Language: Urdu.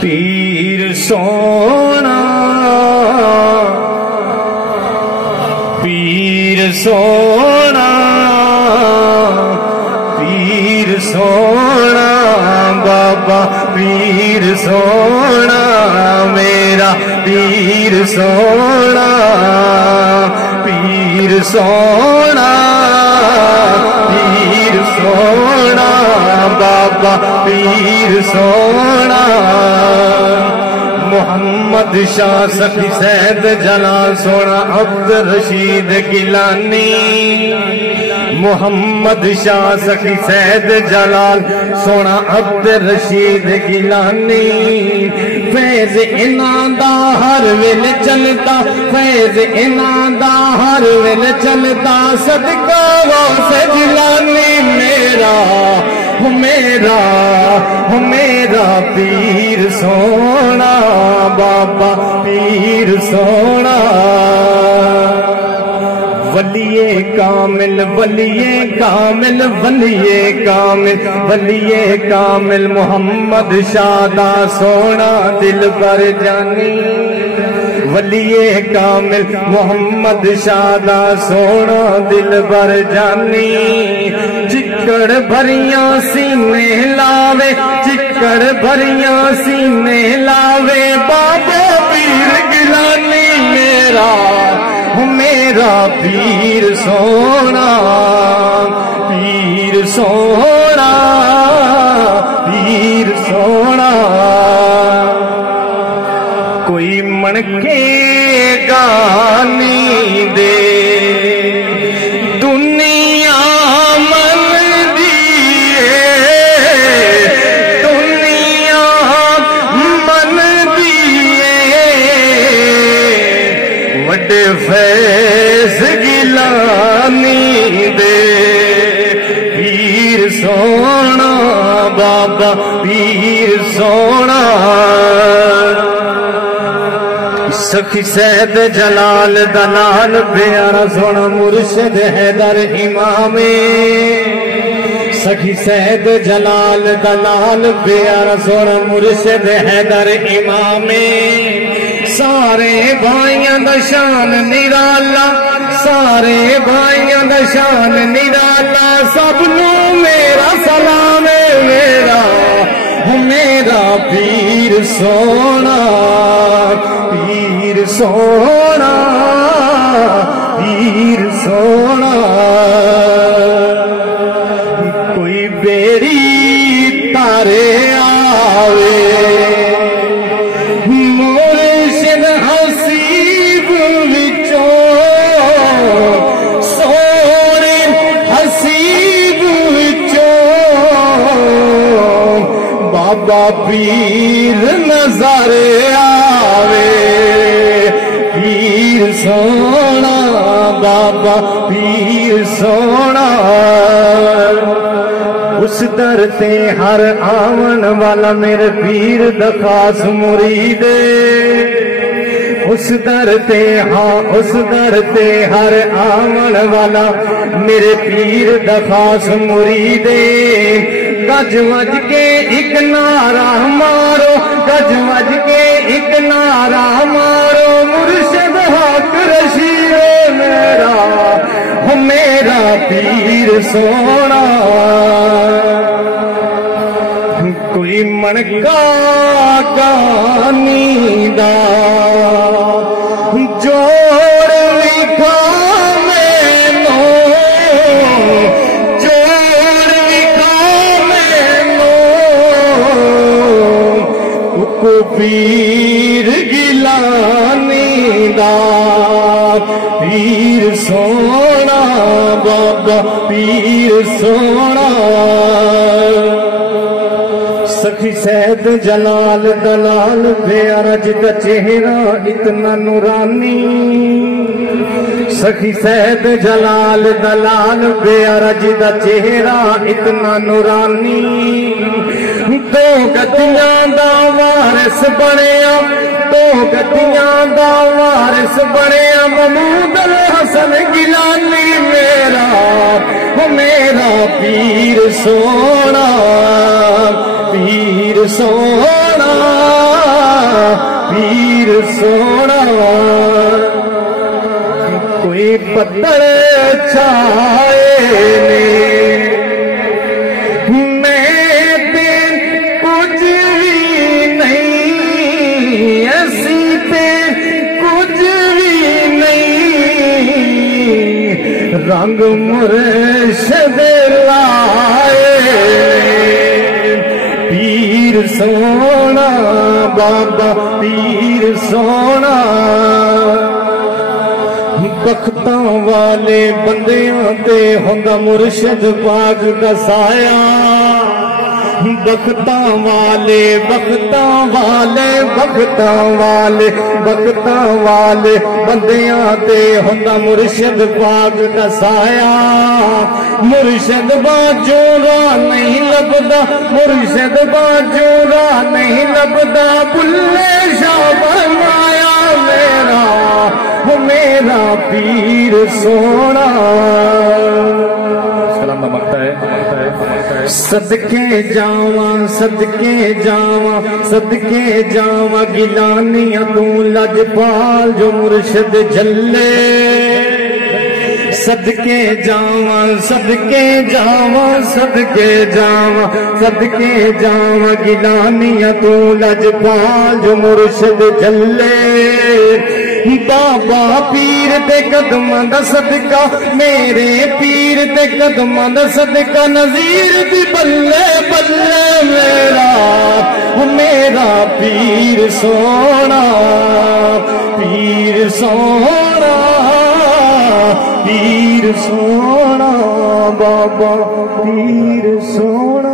پیر سونا پیر سونا پیر سونا بابا پیر سونا میرا پیر سونا پیر سونا پیر سونا بابا پیر سونا محمد شاہ سخی سید جلال سونا عبد الرشید گیلانی محمد شاہ سخی سید جلال سونا عبد الرشید گیلانی فیض انہاں دا ہر ویل چلتا فیض انہاں دا ہر ویل چلتا صدقہ غوث گیلانی میرا میرا پیر سونا بابا پیر سونا ولیے کامل ولیے کامل ولیے کامل ولیے کامل محمد شاہ دا سونا دل بر جانی ولیے کامل محمد شاہ دا سونا دل بر جانی چکڑ بھریاں سینے لاوے چکڑ بھریاں سینے لاوے بابا پیر گیلانی میرا پیر سونا پیر سونا پیر سونا کوئی منکے گانی دے دنیا من دیے دنیا من دیے وڈے فیض گیلانی دے پیر سونا بابا پیر سونا سخی سید جلال دلال پیارا سونا مرشد حیدر امام سخی سید جلال دلال پیارا سونا مرشد حیدر امام سارے بھائیاں دا شان نرالا سارے بھائیاں دا شان نرالا سب نو میرا سلام میرا پیر سونا پیر سونا پیر سونا کوئی بیڑی تارے آوے مرشد حسیب وچوں سونے حسیب وچوں بابا پیر نظر آوے پیر سونا بابا پیر سونا اس در تے ہر آون والا میرے پیر دا خاص مرید اس در تے اس در تے ہر آون والا میرے پیر دا خاص مرید گج وج کے ایک نعرہ مارو گج وج کے ایک نعرہ مارو مرشد حق رشید میرا پیر سونا کوئی منکا گانی دا جوڑ لکھا مینو جوڑ لکھا مینو کو پیر گیلانی دا پیر سونا بابا پیر سونا سخی سید جلال دلال پیارا جدا چہرہ اتنا نورانی سخی سید جلال دلال پیارا جدا چہرہ اتنا نورانی دو گدیاں دا وارث بنیا دو گدیاں دا وارث بنیا محمود الحسن گیلانی میرا وہ میرا پیر سونا، پیر سونا، پیر سونا۔ کوئی پتھر چھائے نے میں تے کچھ بھی نہیں، ایسی تے کچھ بھی نہیں، رنگ مرشد لائے پیر سونا، بابا پیر سونا۔ بختاں والے بندیاں تے ہوندا مرشد پاک دا سایہ، بختاں والے بختاں والے بختاں والے بختاں والے بندیاں تے ہوندا مرشد پاک دا سایہ۔ مرشد باجوں راہ نہیں لبدا، مرشد باجوں راہ نہیں لبدا، بلے شاہ فرمایا میرا وہ میرا پیر سونا۔ سلام دا مقطع ہے۔ صدقے جاواں صدقے جاواں صدقے جاواں گیلانیاں تو لجپال جو مرشد جھلے، صدقے جاواں صدقے جاواں صدقے جاواں صدقے جاواں گیلانیاں تو لجپال جو مرشد جھلے۔ بابا پیر دے قدماں دا صدقہ، میرے پیر دے قدماں دا صدقہ، نظیر دی بلے بلے میرا پیر سونا، پیر سونا، پیر سونا، بابا پیر سونا۔